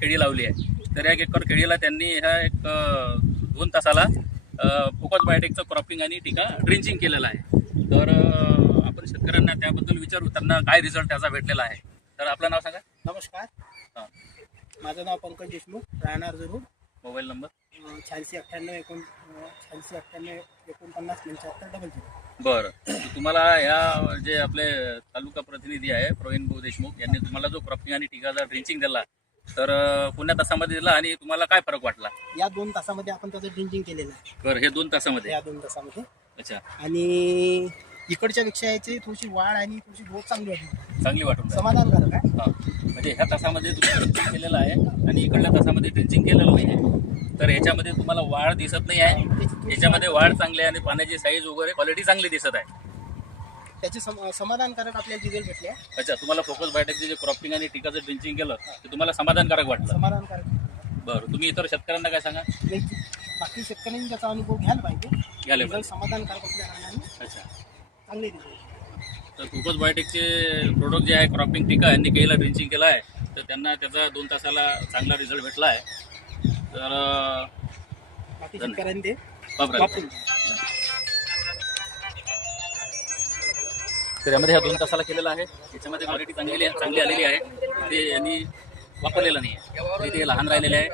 केळी लावली आहे. तर एक एकर केळीला त्यांनी ह्या एक दोन तासाला फोकस बायोटेकचं क्रॉपिंग आणि टीका ड्रिंचिंग केलेलं आहे. तर आपण शेतकऱ्यांना त्याबद्दल विचारू त्यांना काय रिझल्ट त्याचा भेटलेला आहे. तर आपलं नाव सांगा. नमस्कार. हां. माझं नाव पंकज देशमुख राहणार जरूर. Mobile number. शहाऐंशी अठ्ठ्याण्णव एकोण शहाऐंशी अठ्ठ्याण्णव एकोणपन्नास पंच्याहत्तर डबल झिरो बरं. तुम्हाला या जे आपले तालुका प्रतिनिधी आहे प्रवीण भाऊ देशमुख यांनी तुम्हाला जो क्रॉपिंग आणि टीकाचा ड्रिंचिंग दिला तर पुण्या तासामध्ये दिला आणि तुम्हाला काय फरक वाटला? या दोन तासामध्ये आपण त्याचं ड्रिंचिंग केलेलं आहे. बरं हे दोन तासामध्ये? या दोन तासामध्ये. अच्छा. आणि इकडच्या पेक्षा याची थोडीशी वाढ आणि थोडीशी ग्रोथ चांगली आहे चांगली वाटून राहिली. समाधानकारक आहे. हा. म्हणजे ह्या तासामध्ये तुम्ही ड्रिंचिंग केलेलं आहे आणि इकडल्या तासामध्ये ड्रिंचिंग केलेलं नाही आहे. तर ह्याच्यामध्ये तुम्हाला वाढ दिसत नाही आहे. याच्यामध्ये वाढ चांगली आहे आणि पाण्याची साईज वगैरे क्वालिटी चांगली दिसत आहे. त्याचे सम समाधानकारक आपल्याला रिझल्ट भेटले आहे. अच्छा तुम्हाला फोकस बायोटेकचे जे क्रॉपिंग आणि टीकाचं ड्रिंचिंग केलं ते तुम्हाला समाधानकारक वाटलं? समाधानकारक बरं तुम्ही इतर शेतकऱ्यांना काय सांगा नाही, बाकी शेतकऱ्यांनी त्याचा अनुभव घ्यायला पाहिजे. घ्यायला रिझल्ट पाहिजे. समाधानकारक असल्या कारणाने अच्छा. चांगले रिझल्ट. तर फोकस बायोटेकचे प्रोडक्ट जे आहे क्रॉपिंग टीका यांनी केला ड्रिंचिंग केला आहे तर त्यांना त्याचा दोन तासाला चांगला रिझल्ट भेटला आहे. तर अं, बाकी शेतकऱ्यांनी ते वापरा वापरून तर यामध्ये ह्या दोन तासाला केलेला आहे. याच्यामध्ये क्वालिटी चांगली चांगली आलेली आहे. ते यांनी वापरलेलं नाही ते लहान राहिलेले आहे.